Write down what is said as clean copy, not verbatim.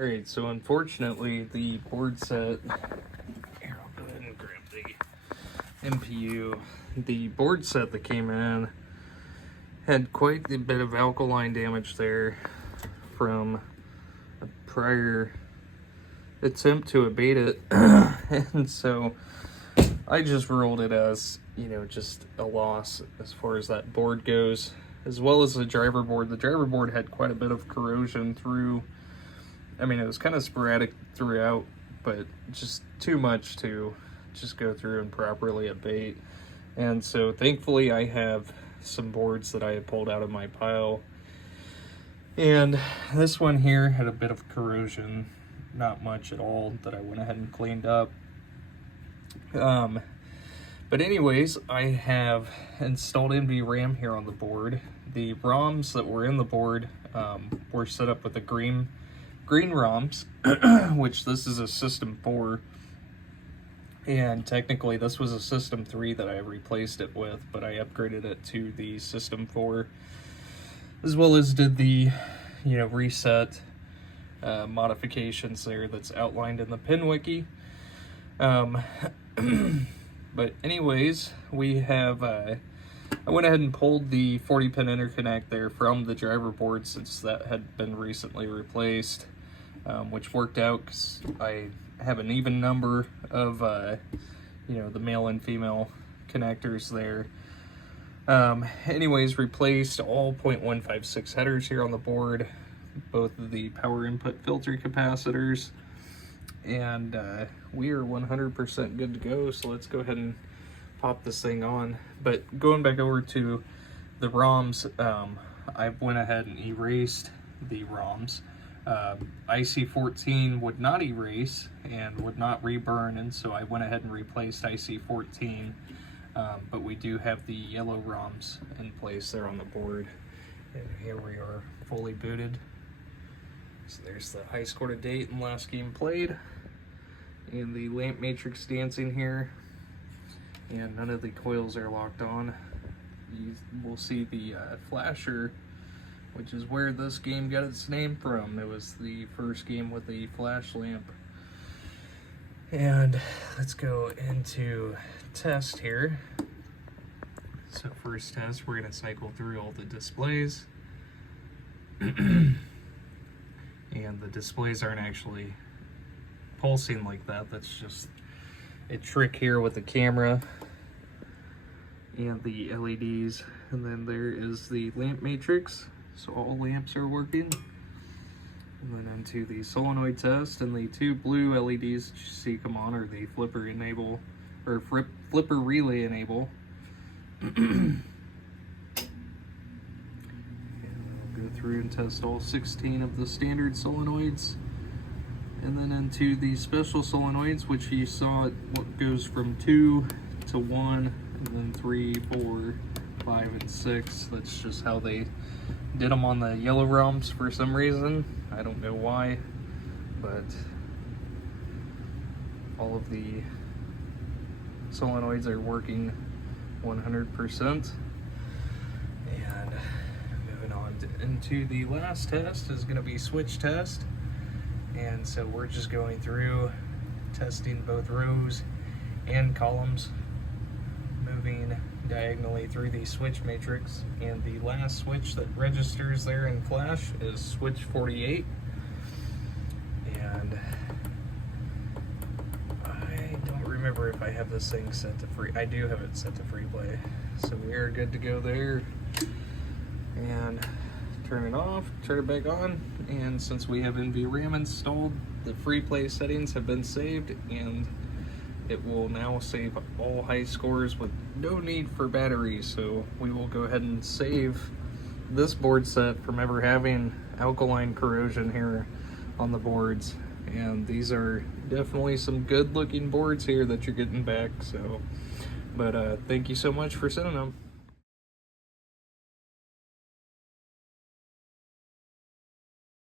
Alright, so unfortunately the board set, here I'll go ahead and grab the MPU. The board set that came in had quite a bit of alkaline damage there from a prior attempt to abate it. And so I just rolled it as, just a loss as far as that board goes, as well as the driver board. The driver board had quite a bit of corrosion through. I mean, it was kind of sporadic throughout, but just too much to just go through and properly abate. And so thankfully I have some boards that I had pulled out of my pile. And this one here had a bit of corrosion, not much at all, that I went ahead and cleaned up. But anyways, I have installed NVRAM here on the board. The ROMs that were in the board were set up with the green ROMs, which this is a System 4, and technically this was a System 3 that I replaced it with, but I upgraded it to the System 4, as well as did the, reset modifications there that's outlined in the PinWiki. But anyways, we have, I went ahead and pulled the 40-pin interconnect there from the driver board since that had been recently replaced. Which worked out because I have an even number of, the male and female connectors there. Anyways, replaced all 0.156 headers here on the board, both of the power input filter capacitors, and we are 100% good to go. So let's go ahead and pop this thing on. But going back over to the ROMs, I went ahead and erased the ROMs. IC14 would not erase and would not reburn, and so I went ahead and replaced IC14, but we do have the yellow ROMs in place there on the board, and here we are fully booted. So there's the high score to date and last game played, and the lamp matrix dancing here, and none of the coils are locked on. You will see the flasher, which is where this game got its name from. It was the first game with the flash lamp. And let's go into test here. So first test, we're gonna cycle through all the displays. And the displays aren't actually pulsing like that. That's just a trick here with the camera and the LEDs. And then there is the lamp matrix. So all lamps are working. And then into the solenoid test, and the two blue LEDs that you see come on are the flipper enable, or flipper relay enable. And I'll go through and test all 16 of the standard solenoids. And then into the special solenoids, which you saw what goes from 2 to 1, and then 3, 4, 5, and 6. That's just how they did them on the yellow ROMs for some reason. I don't know why, but all of the solenoids are working 100%. And moving on into the last test is going to be switch test. And so we're just going through testing both rows and columns, moving diagonally through the switch matrix, and the last switch that registers there in flash is switch 48. And I don't remember if I have this thing set to free. I do have it set to free play, so we are good to go there. And turn it off, turn it back on, and since we have NVRAM installed, the free play settings have been saved, and it will now save all high scores with no need for batteries. So we will go ahead and save this board set from ever having alkaline corrosion here on the boards. And these are definitely some good looking boards here that you're getting back. So, but thank you so much for sending them.